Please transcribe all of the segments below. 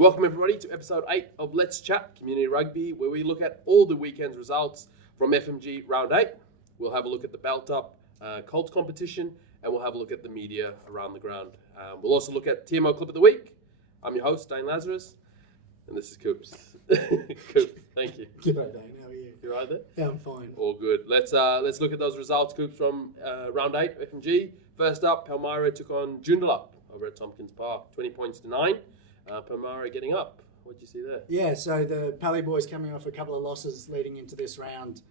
Welcome everybody to episode 8 of Let's Chat Community Rugby, where we look at all the weekend's results from FMG Round 8. We'll have a look at the belt up colts competition, and we'll have a look at the media around the ground. We'll also look at TMO Clip of the Week. I'm your host, Dane Lazarus, and this is Coops. Coops, thank you. G'day, Dane. How are you? You right there? Yeah, I'm fine. All good. Let's look at those results, Coops, from Round 8 FMG. First up, Palmyra took on Joondalup over at Tompkins Park, 20 points to 9. Palmyra getting up. What did you see there? Yeah, so the Pally boys coming off a couple of losses leading into this round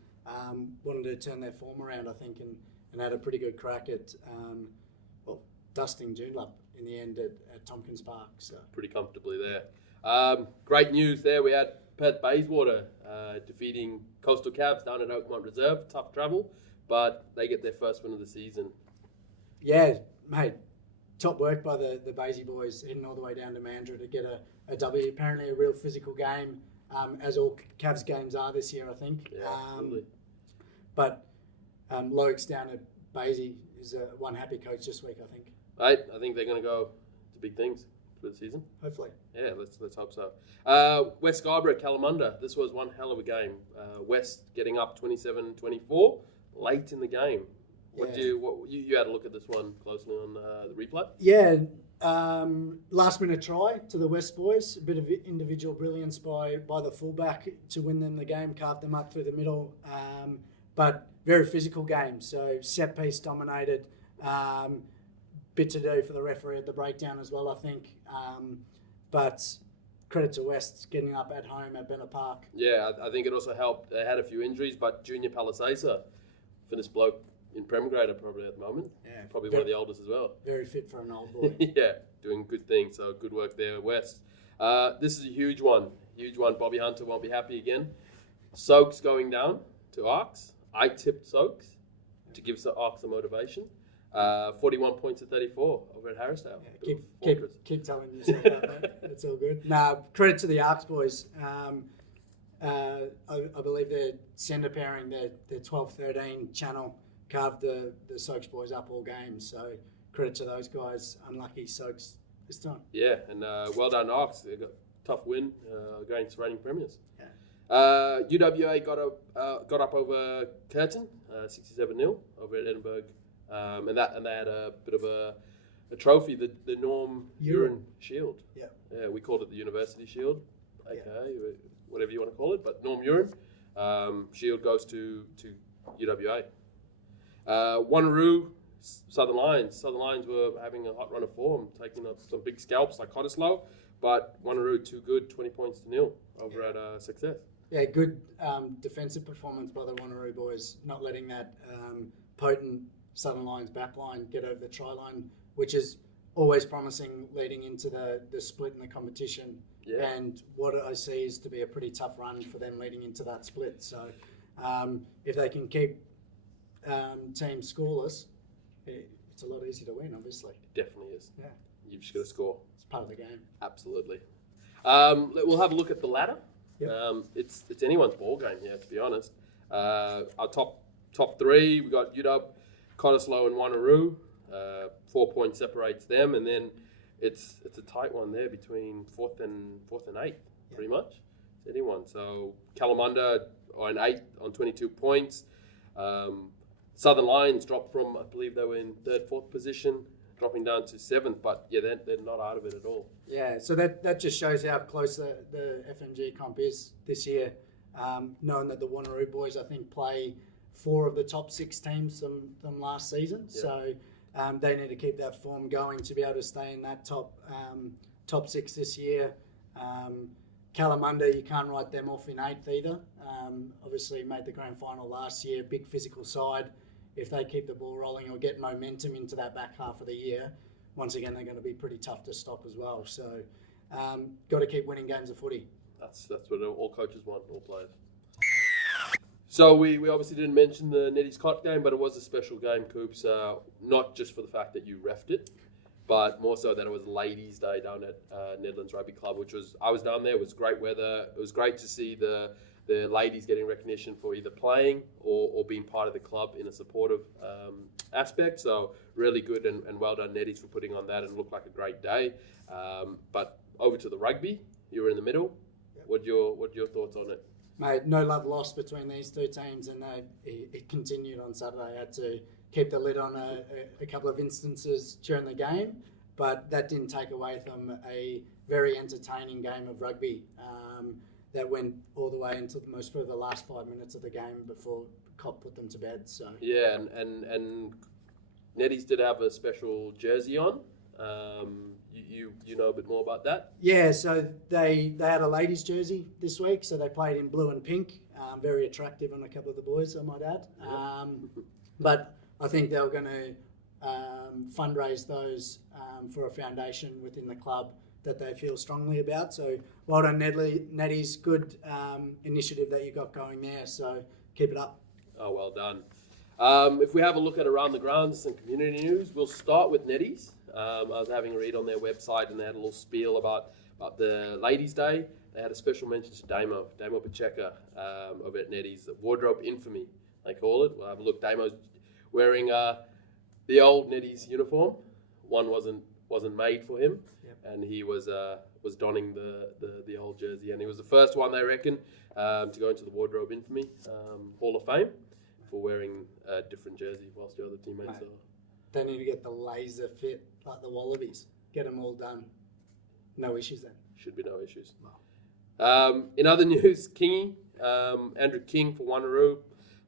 wanted to turn their form around, I think, and had a pretty good crack at dusting Joondalup in the end at Tompkins Park. So pretty comfortably there. Great news there. We had Perth Bayswater defeating Coastal Cavs down at Oakmont Reserve. Tough travel, but they get their first win of the season. Yeah, mate. Top work by the Basie boys, heading all the way down to Mandurah to get a W. Apparently a real physical game, as all Cavs games are this year, I think. Yeah, absolutely. But Lokes down at Basie is one happy coach this week, I think. I think they're going to go to big things for the season. Hopefully. Yeah, let's hope so. West Scarborough, Kalamunda. This was one hell of a game. West getting up 27-24 late in the game. You had a look at this one closely on the replay? Yeah, last minute try to the West boys. A bit of individual brilliance by the fullback to win them the game, carved them up through the middle. But very physical game. So set piece dominated. Bit to do for the referee at the breakdown as well, I think. But credit to West getting up at home at Bella Park. Yeah, I think it also helped. They had a few injuries, but Junior Palisasa, for this bloke in Prem Grader probably at the moment. Yeah, probably one of the oldest as well. Very fit for an old boy. Yeah, doing good things. So good work there, West. This is a huge one. Bobby Hunter won't be happy again. Soaks going down to Arcs. I tipped Soaks to give Arcs some motivation. 41 points to 34 over at Harrisdale. Yeah, keep telling yourself that. It's all good. Credit to the Arcs boys. I believe their centre pairing, their 12-13 channel, carved the Soaks boys up all game. So credit to those guys. Unlucky Soaks this time. Yeah, and well done Arcs. They got a tough win against reigning premiers. Yeah. UWA got up over Curtin, 67-0 over at Edinburgh. And they had a bit of a trophy, the Norm Urine Shield. Yeah, we called it the University Shield. Okay, whatever you want to call it, but Norm Urine Shield goes to UWA. Wanneroo, Southern Lions. Southern Lions were having a hot run of form, taking up some big scalps like Cottesloe, but Wanneroo too good, 20 points to 0 over at Success. Yeah, good defensive performance by the Wanneroo boys, not letting that potent Southern Lions backline get over the try line, which is always promising leading into the split in the competition. Yeah. And what I see is to be a pretty tough run for them leading into that split. So if they can keep teams scoreless, it's a lot easier to win, obviously. It definitely is. Yeah. You've just got to score. It's part of the game. Absolutely. We'll have a look at the ladder. Yep. It's anyone's ball game here, to be honest. Our top three, we got UW, Cottesloe and Wanneroo. 4 points separates them, and then it's a tight one there between fourth and eighth, pretty much. It's anyone. So Kalamunda on 8 on 22 points. Southern Lions dropped from, I believe they were in 3rd, 4th position, dropping down to 7th, but yeah, they're not out of it at all. Yeah, so that just shows how close the FMG comp is this year, knowing that the Wanneroo boys, I think, play 4 of the top 6 teams from last season. Yeah. So they need to keep that form going to be able to stay in that top 6 this year. Kalamunda, you can't write them off in 8th either. Obviously made the grand final last year, big physical side. If they keep the ball rolling or get momentum into that back half of the year, once again, they're going to be pretty tough to stop as well. So got to keep winning games of footy. That's what all coaches want, all players. So we obviously didn't mention the Neddy's Cot game, but it was a special game, Coops. Not just for the fact that you reffed it, but more so that it was Ladies' Day down at Nedlands Rugby Club, I was down there. It was great weather. It was great to see the ladies getting recognition for either playing or being part of the club in a supportive aspect. So really good and well done, Neddies, for putting on that, and it looked like a great day. But over to the rugby. You were in the middle. Yep. What your thoughts on it? Mate, no love lost between these two teams, and it continued on Saturday. I had to keep the lid on a couple of instances during the game, but that didn't take away from a very entertaining game of rugby that went all the way into probably the last 5 minutes of the game before Cop put them to bed. So Yeah, and Neddies did have a special jersey on. You know a bit more about that? yeah, so they had a ladies' jersey this week, so they played in blue and pink. Very attractive on a couple of the boys, I might add. But I think they were going to fundraise those for a foundation within the club that they feel strongly about. So well done, Neddies. Good initiative that you got going there. So keep it up. Oh, well done. If we have a look at around the grounds and community news, we'll start with Neddies. I was having a read on their website, and they had a little spiel about the Ladies' Day. They had a special mention to Damo Pacheca over at Neddies, wardrobe infamy, they call it. We'll have a look. Damo's wearing the old Neddies uniform. One wasn't made for him, and he was donning the old jersey, and he was the first one, they reckon, to go into the wardrobe infamy Hall of Fame for wearing a different jersey, whilst the other teammates are. They need to get the laser fit like the Wallabies. Get them all done. No issues then. Should be no issues. Wow. In other news, Kingy, Andrew King for Wanneroo,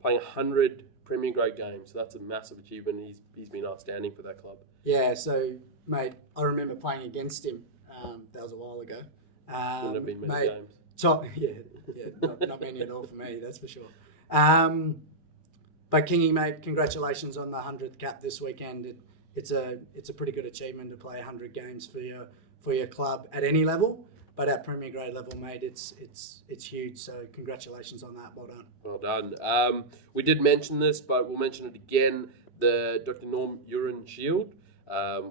playing 100 Premier Grade games. So that's a massive achievement. He's been outstanding for that club. Yeah, so, mate, I remember playing against him. That was a while ago. Wouldn't have been many games. Not many at all for me, that's for sure. But Kingy, mate, congratulations on the 100th cap this weekend. It's a pretty good achievement to play 100 games for your club at any level, but at Premier Grade level, mate, it's huge. So congratulations on that. Well done. Well done. We did mention this, but we'll mention it again. The Dr. Norm Uren Shield,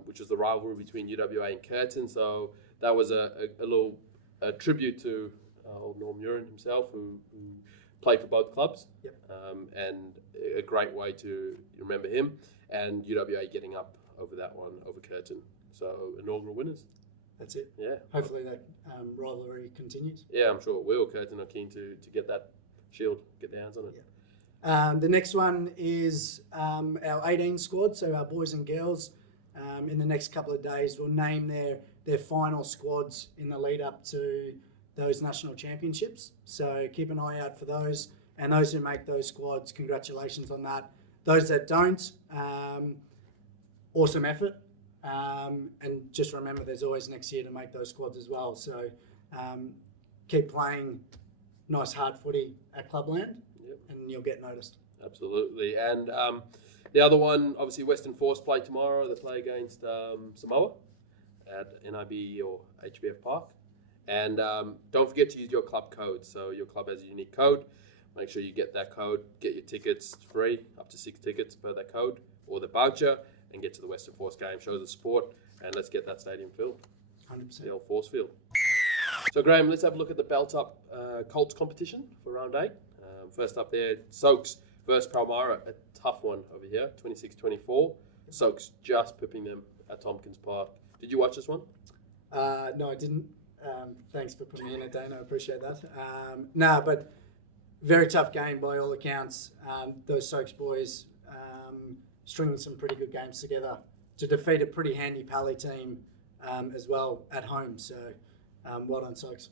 which was the rivalry between UWA and Curtin. So that was a little tribute to old Norm Uren himself, who played for both clubs. Yep. And a great way to remember him, and UWA getting up over that one, over Curtin. So inaugural winners. That's it. Yeah. Hopefully that rivalry continues. Yeah, I'm sure it will. Curtin are keen to get that shield, get their hands on it. Yeah. The next one is our 18 squad, so our boys and girls. In the next couple of days, will name their final squads in the lead up to those national championships. So keep an eye out for those. And those who make those squads, congratulations on that. Those that don't, awesome effort. And just remember, there's always next year to make those squads as well. So keep playing nice hard footy at Clubland, and you'll get noticed. Absolutely. And the other one, obviously, Western Force play tomorrow. They play against Samoa at NIB or HBF Park. And don't forget to use your club code. So your club has a unique code. Make sure you get that code. Get your tickets free, up to 6 tickets per that code or the voucher, and get to the Western Force game. Show the support, and let's get that stadium filled. 100%. The old Force field. So, Graham, let's have a look at the belt up Colts competition for round 8. First up there, Soaks versus Palmyra. A tough one over here, 26-24. Soaks just pipping them at Tompkins Park. Did you watch this one? No, I didn't. Thanks for putting me in it, Dana. I appreciate that. But very tough game by all accounts. Those Soaks boys stringing some pretty good games together to defeat a pretty handy Pally team as well at home. So well done, Soaks.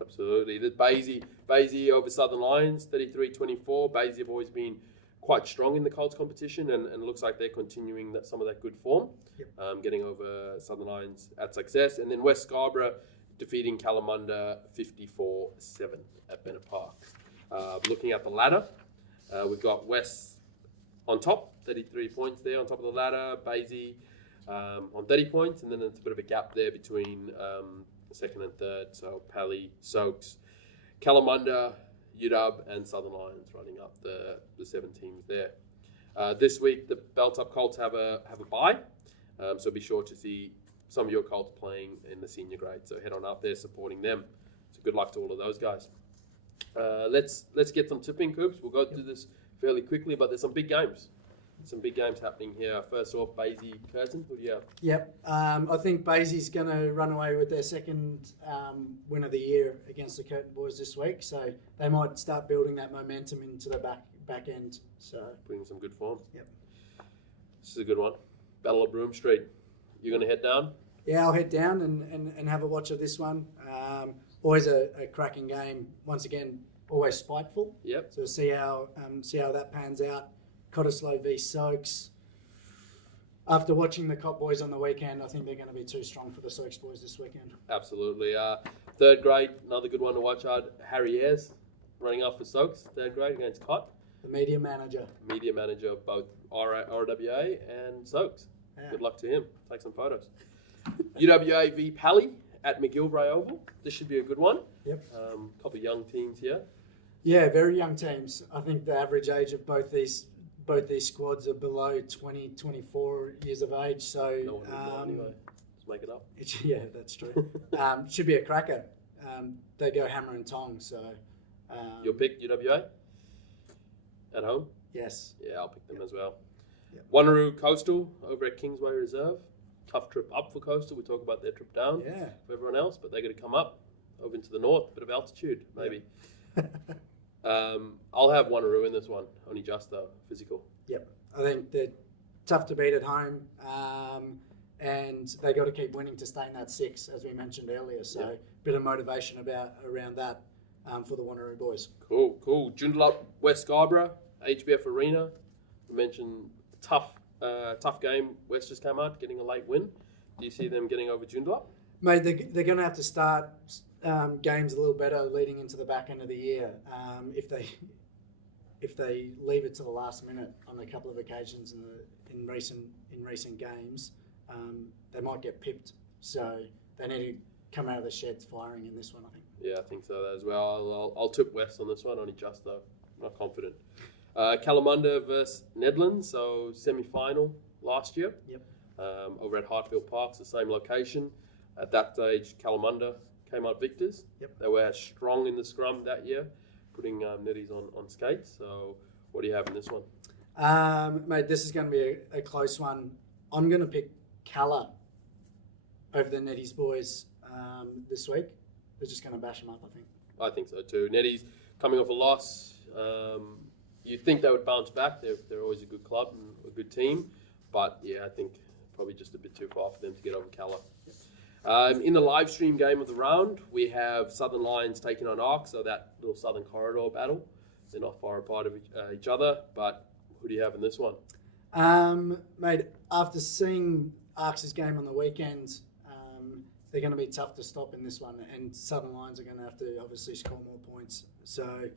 Absolutely. The Basie over Southern Lions, 33-24. Basie have always been quite strong in the Colts competition, and it looks like they're continuing some of that good form, getting over Southern Lions at success. And then West Scarborough defeating Kalamunda 54-7 at Bennett Park. Looking at the ladder, we've got West on top, 33 points there on top of the ladder. Basie on 30 points, and then it's a bit of a gap there between second and third. So Pally, Soaks, Kalamunda, UW, and Southern Lions running up the 7 teams there. This week, the Belt Up Colts have a bye, so be sure to see some of your Colts playing in the senior grade. So head on up there supporting them. So good luck to all of those guys. Let's get some tipping, Coops. We'll go through this fairly quickly, but there's some big games. some big games happening here. First off, Basie Curtin. Who do you have? Yep. I think Basie's going to run away with their second win of the year against the Curtin boys this week. So they might start building that momentum into the back end. So Bringing some good form. Yep. This is a good one. Battle of Broome Street. You're going to head down? Yeah, I'll head down and have a watch of this one. Always a cracking game. Once again, always spiteful. Yep. So see how that pans out. Cottesloe v Soaks. After watching the Cop boys on the weekend, I think they're going to be too strong for the Soaks boys this weekend. Absolutely. Third grade, another good one to watch out. Harry Ayres running off for Soaks. Third grade against Cott. The media manager. Media manager of both RWA and Soaks. Yeah. Good luck to him. Take some photos. UWA v Pally at McGilvray Oval. This should be a good one. Yep. Couple of young teams here. Yeah, very young teams. I think the average age of both these squads are below 20, 24 years of age. So No one would know anyway. Just make it up. Yeah, that's true. Should be a cracker. They go hammer and tong. So Your pick, UWA? At home? yes. Yeah, I'll pick them as well. Yep. Wanneroo Coastal over at Kingsway Reserve. Tough trip up for Coastal. We talk about their trip down Yeah. for everyone else, but they're going to come up over into the north. Bit of altitude, maybe. I'll have Wanneroo in this one. Only just though, physical. Yep. I think they're tough to beat at home, and they got to keep winning to stay in that 6, as we mentioned earlier. So Yeah. bit of motivation around that for the Wanneroo boys. Cool. Joondalup West Scarborough, HBF Arena. We mentioned tough game. West just came out, getting a late win. Do you see them getting over Joondalup? Mate, they're going to have to start games a little better leading into the back end of the year. If they leave it to the last minute on a couple of occasions in recent games, they might get pipped. So they need to come out of the sheds firing in this one, I think. Yeah, I think so as well. I'll tip West on this one, only just though. I'm not confident. Kalamunda versus Nedlands, so semi-final last year. Yep. Over at Hartfield Park, the same location. At that stage, Kalamunda came out victors. Yep. They were strong in the scrum that year, putting Neddies on skates. So what do you have in this one? Mate, this is going to be a close one. I'm going to pick Calla over the Neddies boys this week. They're just going to bash them up, I think. I think so too. Neddies coming off a loss. You'd think they would bounce back. They're always a good club and a good team. But yeah, I think probably just a bit too far for them to get over Calla. In the live stream game of the round, we have Southern Lions taking on Arc, so that little Southern Corridor battle. They're not far apart of each other, but who do you have in this one? Mate, after seeing Arcs' game on the weekend, they're going to be tough to stop in this one, and Southern Lions are going to have to obviously score more points. So,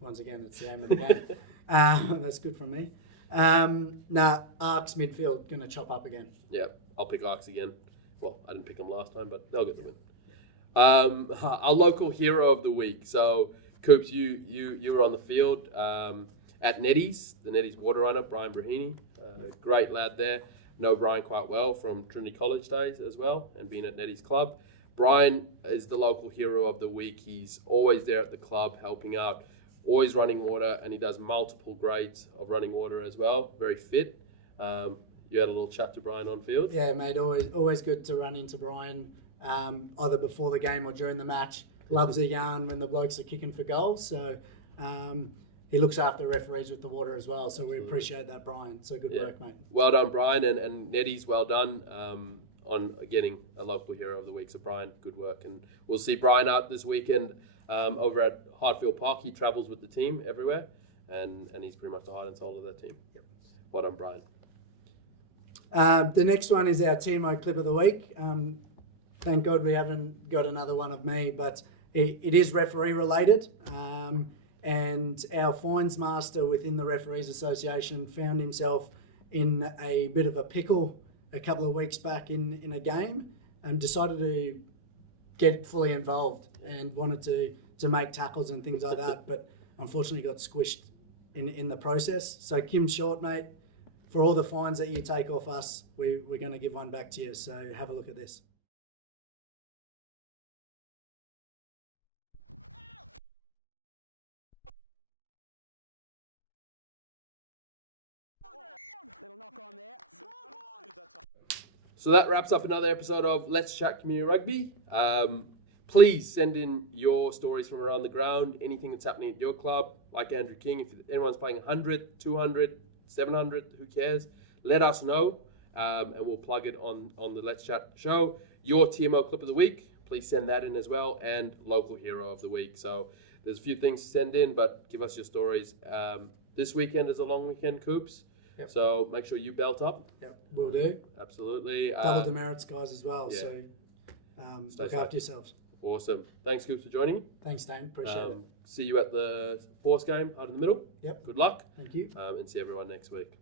once again, it's the aim of the game. That's good from me. Arcs midfield going to chop up again. Yeah, I'll pick Arcs again. Well, I didn't pick them last time, but they'll get the win. Our local hero of the week. So, Coops, you were on the field at Neddies, the Neddies water runner, Brian Brahini. Great lad there. Know Brian quite well from Trinity College days as well, and being at Neddies Club. Brian is the local hero of the week. He's always there at the club helping out, always running water, and he does multiple grades of running water as well. Very fit. You had a little chat to Brian on field. Yeah, mate, always good to run into Brian, either before the game or during the match. Loves a yarn when the blokes are kicking for goals. So he looks after referees with the water as well. So we appreciate that, Brian. So good work, mate. Well done, Brian, and Neddies, well done on getting a local hero of the week. So Brian, good work. And we'll see Brian out this weekend over at Hartfield Park. He travels with the team everywhere, and he's pretty much the heart and soul of that team. Yep. Well done, Brian. The next one is our TMO clip of the week. Thank God we haven't got another one of me, but it is referee related. And our fines master within the Referees Association found himself in a bit of a pickle a couple of weeks back in a game and decided to get fully involved and wanted to make tackles and things like that, but unfortunately got squished in the process. So Kim Short, mate, for all the fines that you take off us, we're going to give one back to you. So have a look at this. So that wraps up another episode of Let's Chat Community Rugby. Please send in your stories from around the ground, anything that's happening at your club. Like Andrew King, if anyone's playing 100, 200, 700, who cares? Let us know, and we'll plug it on the Let's Chat show. Your TMO clip of the week, please send that in as well, and local hero of the week. So there's a few things to send in, but give us your stories. This weekend is a long weekend, Coops. Yep. So make sure you belt up. Yep, will do. Absolutely. Double demerits, guys, as well. Yeah. So look safe. after yourselves. Awesome. Thanks, Coops, for joining me. Thanks, Dane. Appreciate it. See you at the Force game out in the middle. Yep. Good luck. Thank you. And see everyone next week.